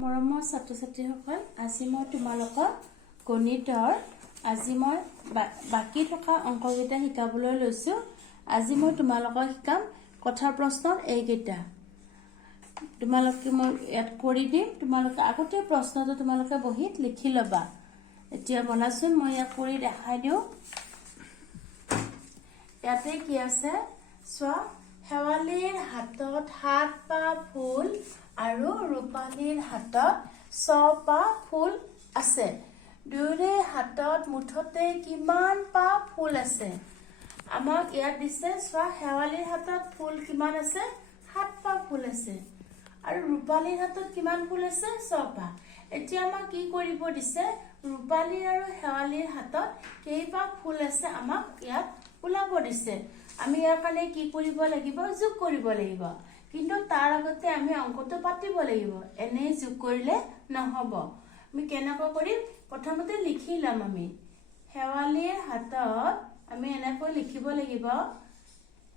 মৰমৰ ছাত্ৰ-ছাত্ৰীসকল, আজি মই তোমালোকক গণিতৰ বাকী থকা অংককেইটা শিকাবলৈ লৈছোঁ। আজি মই তোমালোকক শিকাম কথাৰ প্ৰশ্নৰ এইকেইটা। তোমালোকে মই ইয়াত কৰি দিম, তোমালোকে আগতে প্ৰশ্নটো তোমালোকে বহীত লিখি ল'বা। এতিয়া বনাচোন, মই ইয়াত কৰি দেখাই দিওঁ। ইয়াতে কি আছে চোৱা, শেৱালিৰ হাতত 7 পাহ ফুল আৰু ৰূপালীৰ হাতত 6 পাহ ফুল আছে। দুয়োৰে হাতত মুঠতে কিমান পাহ ফুল আছে? আমাক ইয়াত দিছে চোৱা, শেৱালিৰ হাতত ফুল কিমান আছে? 7 পাহ ফুল আছে। আৰু ৰূপালীৰ হাতত কিমান ফুল আছে? 6 পাহ। এতিয়া আমাক কি কৰিব দিছে? ৰূপালী আৰু শেৱালিৰ হাতত কেইপাহ ফুল আছে আমাক ইয়াত ওলাব দিছে। আমি ইয়াৰ কাৰণে কি কৰিব লাগিব? যোগ কৰিব লাগিব। কিন্তু তাৰ আগতে আমি অংকটো পাতিব লাগিব। এনেই যোগ কৰিলে নহব। আমি কেনেকৈ কৰিম? প্ৰথমতে লিখি ল'ম। আমি শেৱালিৰ হাতত আমি এনেকৈ লিখিব লাগিব।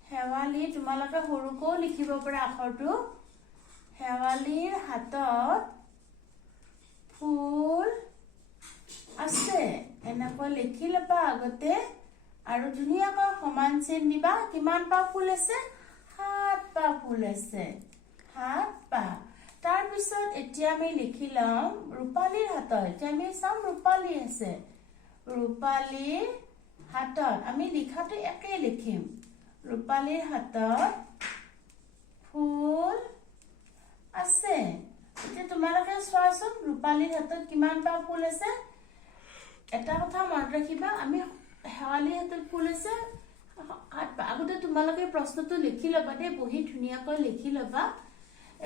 শেৱালি, তোমালোকে সৰুকৈও লিখিব পৰা আখৰটো। শেৱালিৰ হাতত ফুল আছে, এনেকৈ লিখি ল'বা আগতে। আৰু ধুনীয়াকৈ সমান চিন দিবা। কিমান পাহ ফুল আছে? 7 পাহ ফুল আছে। 7 পাহ। তাৰপিছত এতিয়া আমি লিখি ল'ম ৰূপালীৰ হাতত। এতিয়া আমি চাম ৰূপালী আছে। ৰূপালীৰ হাতত আমি লিখাটো একেই লিখিম। ৰূপালীৰ হাতত ফুল আছে। এতিয়া তোমালোকে চোৱাচোন, ৰূপালীৰ হাতত কিমান পাহ ফুল আছে? এটা কথা মনত ৰাখিবা, আমি শেৱালিৰ হাতত ফুল আছে 7 পাহ। আগতে তোমালোকে প্ৰশ্নটো লিখি ল'বা দেই, বহি ধুনীয়াকৈ লিখি ল'বা।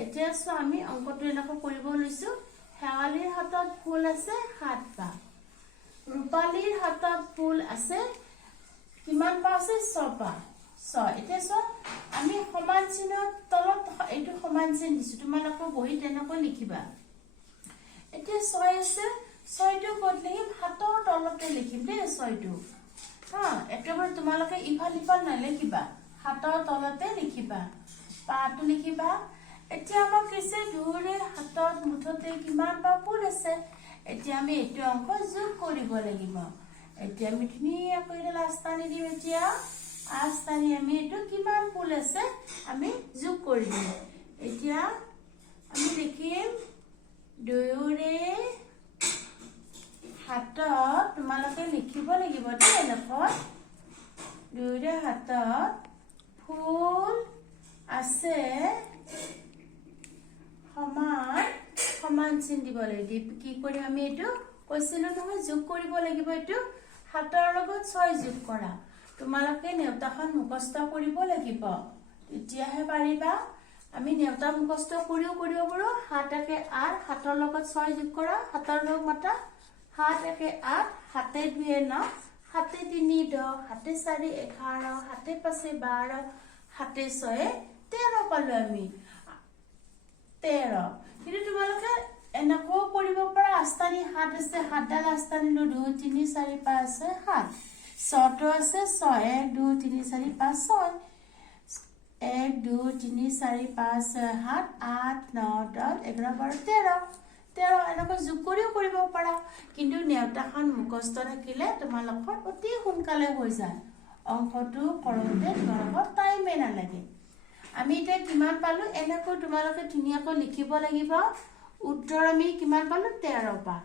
এতিয়া চোৱা, আমি অংকটো এনেকৈ কৰিব লৈছোঁ। শেৱালিৰ হাতত ফুল আছে 7 পাহ। ৰূপালীৰ হাতত ফুল আছে কিমান পাহ আছে? 6 পাহ। 6। এতিয়া চোৱা, আমি সমান চিনৰ তলত এইটো সমান চিন দিছোঁ। তোমালোকৰ বহি তেনেকৈ লিখিবা। এতিয়া 6 আছে, 6টো ক'ত লিখিম? হাতৰ তলতে লিখিম দেই 6টো। একেবাৰে তোমালোকে ইফাল সিফাল নালিখিবা, হাতৰ তলতে লিখিবা। পাহটো লিখিবা। এতিয়া আমাক কৈছে দুয়োৰে হাতত মুঠতে কিমান পাহ ফুল আছে? এতিয়া আমি এইটো অংক যোগ কৰিব লাগিব। এতিয়া আমি ধুনীয়াকৈ আস্তানি দিম। এতিয়া আস্তানি আমি এইটো কিমান ফুল আছে আমি যোগ কৰি দিম। এতিয়া আমি লিখিম দুয়োৰে হাতত, তোমালোকে লিখিব লাগিব দেই এনেকৈ। দুয়োৰে হাতত ফুল আছে, সমান চিন দিব লাগিব। কি কৰিম আমি? এইটো কৈছিলো নহয়, যোগ কৰিব লাগিব। এইটো 7ৰ লগত 6 যোগ কৰা। তোমালোকে নেওতাখন মুখস্থ কৰিব লাগিব, তেতিয়াহে পাৰিবা। আমি নেওতা মুখস্থ কৰিও কৰিব পাৰো। 7 একে 8, 7ৰ লগত 6 যোগ কৰা। 7ৰ লগত মাতা। 7 একে 8, 7 2 9, 7 3 10, 7 4 11, 7 5 12, 7 6 13 পালো আমি। 13। কিন্তু তোমালোকে এনেকৈও কৰিব পাৰা। আস্তানি 7 আছে, 7ডাল আস্তানি লো। 2 3 4 5 6 7। 6টো আছে 6, 1 2 3 4 5 6, 1 2 3 4 5 6 7 8 9 10 11 12 13। এনেকৈ যোগ কৰিও কৰিব পাৰা। কিন্তু নেওতাখন মুখস্থ থাকিলে তোমালোকৰ অতি সোনকালে হৈ যায়। অংকটো কৰোঁতে তোমালোকৰ টাইমে নালাগে। আমি এতিয়া কিমান পালো? এনেকৈ তোমালোকে ধুনীয়াকৈ লিখিব লাগিব। উত্তৰ আমি কিমান পালো? 13 পাহ।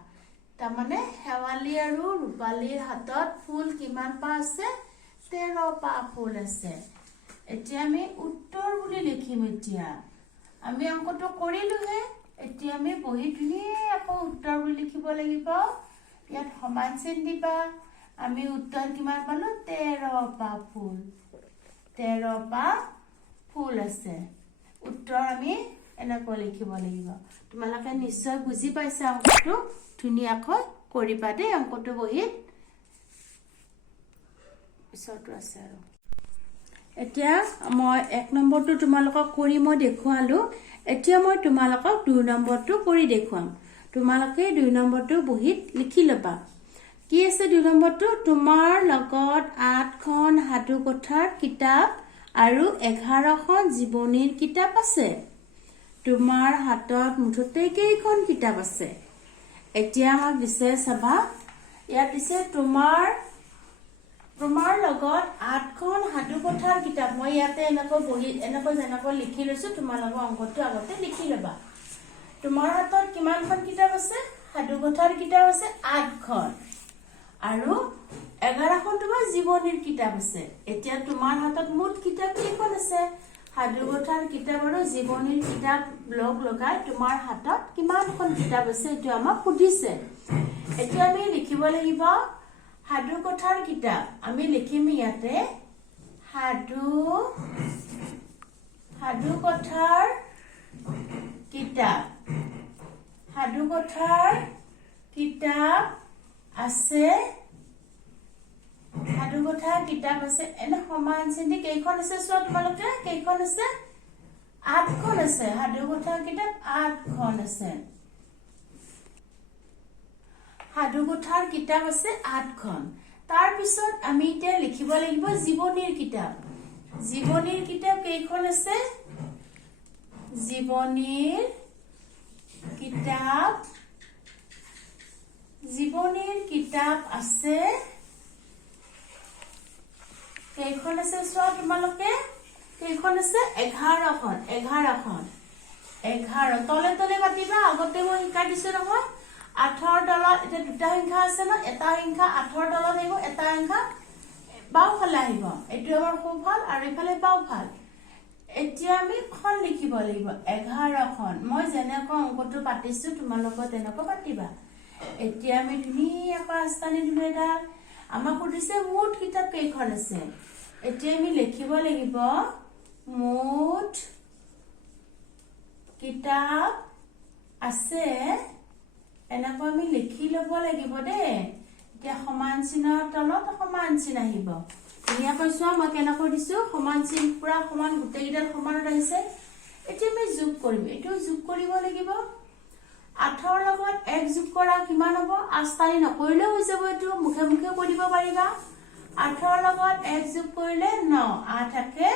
তাৰমানে শেৱালি আৰু ৰূপালীৰ হাতত ফুল কিমান পাহ আছে? 13 পাহ ফুল আছে। এতিয়া আমি উত্তৰ বুলি লিখিম। এতিয়া আমি অংকটো কৰিলোহে। এতিয়া আমি বহি ধুনীয়াকৈ উত্তৰ বুলি লিখিব লাগিব। ইয়াত সমান চিন দিবা। আমি উত্তৰ কিমান পালো? 13 পাহ ফুল। 13 পাহ ফুল আছে। উত্তৰ আমি এনেকৈ লিখিব লাগিব। তোমালোকে নিশ্চয় বুজি পাইছা। অংকটো ধুনীয়াকৈ কৰিবা দেই। অংকটো বহীত পিছতো আছে। আৰু এতিয়া মই 1 নম্বৰটো তোমালোকক কৰি মই দেখুৱালো। এতিয়া মই তোমালোকক 2 নম্বৰটো কৰি দেখুৱাম। তোমালোকে 2 নম্বৰটো বহীত লিখি ল'বা। কি আছে 2 নম্বৰটো? তোমাৰ লগত 8খন সাধু কথাৰ কিতাপ আৰু 11খন জীৱনীৰ কিতাপ আছে। তোমাৰ হাতত মুঠতে কেইখন কিতাপ আছে এতিয়া আমাক দিছে চাবা ইয়াত দিছে তোমাৰ লগত 8খন সাধু কথাৰ কিতাপ মই ইয়াতে এনেকৈ বহি এনেকৈ যেনেকৈ লিখি লৈছো তোমালোকৰ অংকটো আগতে লিখি লবা তোমাৰ হাতত কিমানখন কিতাপ আছে সাধু কথাৰ কিতাপ আছে 8খন আৰু 11খন তোমাৰ জীৱনীৰ কিতাপ আছে এতিয়া তোমাৰ হাতত মুঠ কিতাপ কেইখন আছে সাধু কথাৰ কিতাপ আৰু জীৱনীৰ কিতাপ লগাই তোমাৰ হাতত কিমানখন কিতাপ আছে এটো আমাক সুধিছে এতিয়া আমি লিখিব লাগিব সাধু কথাৰ কিতাপ আমি লিখিম ইয়াতে সাধু কথাৰ কিতাপ আছে সাধু কথাৰ কিতাপ আছে এনে সমান চিন্তি কেইখন আছে চোৱা তোমালোকে কেইখন আছে 8খন আছে সাধু কথাৰ কিতাপ 8খন আছে সাধু কথাৰ কিতাপ আছে 8খন তাৰ পিছত আমি এতিয়া লিখিব লাগিব জীৱনীৰ কিতাপ কেইখন আছে জীৱনীৰ কিতাপ আছে কেইখন আছে চোৱা তোমালোকে কেইখন আছে 11খন তলে তলে পাতিবা আগতে মই শিকাই দিছো নহয় 8ৰ তলত এটা দুটা সংখ্যা আছে ন এটা সংখ্যা 8ৰ তলত আহিব এটা সংখ্যা বাওফালে আহিব এটো আমাৰ সোঁফাল আৰু ইফালে বাওফাল এতিয়া আমি খন লিখিব লাগিব 11খন মই যেনেকৈ অংকটো পাতিছো তোমালোকে তেনেকৈ পাতিবা এতিয়া আমি ধুনীয়াকৈ আস্তানি দিলো এডাল আমাক সুধিছে মুঠ কিতাপ কেইখন আছে এতিয়া আমি লিখিব লাগিব মুঠ কিতাপ আছে এনেকৈ আমি লিখি লব লাগিব দে এতিয়া সমান চিনৰ তলত সমান চিন আহিব ধুনীয়াকৈ চোৱা মই কেনেকৈ দিছো সমান চিন পুৰা সমান গোটেইকেইডাল সমানত আহিছে এতিয়া আমি যোগ কৰিম এটো যোগ কৰিব লাগিব 8ৰ লগত 1 যোগ কৰা কিমান হ'ব আস্তানি নকৰিলেও হৈ যাব এটো মুখে মুখে কৰিব পাৰিবা 8ৰ লগত 1 যোগ কৰিলে 9 8 থাকে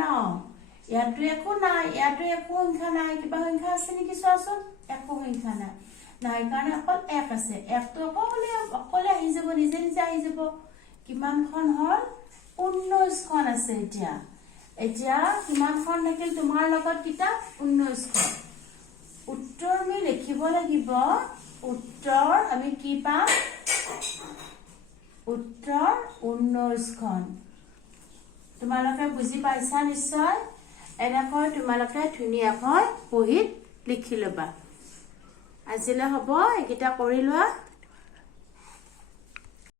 9 ইয়াতো একো নাই ইয়াতো একো সংখ্যা নাই কিবা সংখ্যা আছে নেকি চোৱাচোন একো সংখ্যা নাই কাৰণে অকল 1 আছে 1 তো অকলে আহি যাব নিজে আহি যাব কিমানখন হল 19খন আছে এতিয়া কিমানখন থাকিল তোমাৰ লগত কিতাপ 19খন উত্তৰ আমি লিখিব লাগিব উত্তৰ আমি কি পাম উত্তৰ 19খন তোমালোকে বুজি পাইছা নিশ্চয় এনেকৈ তোমালোকে ধুনীয়াকৈ বহিত লিখি লবা আজিলে হ'ব এইকেইটা কৰি লোৱা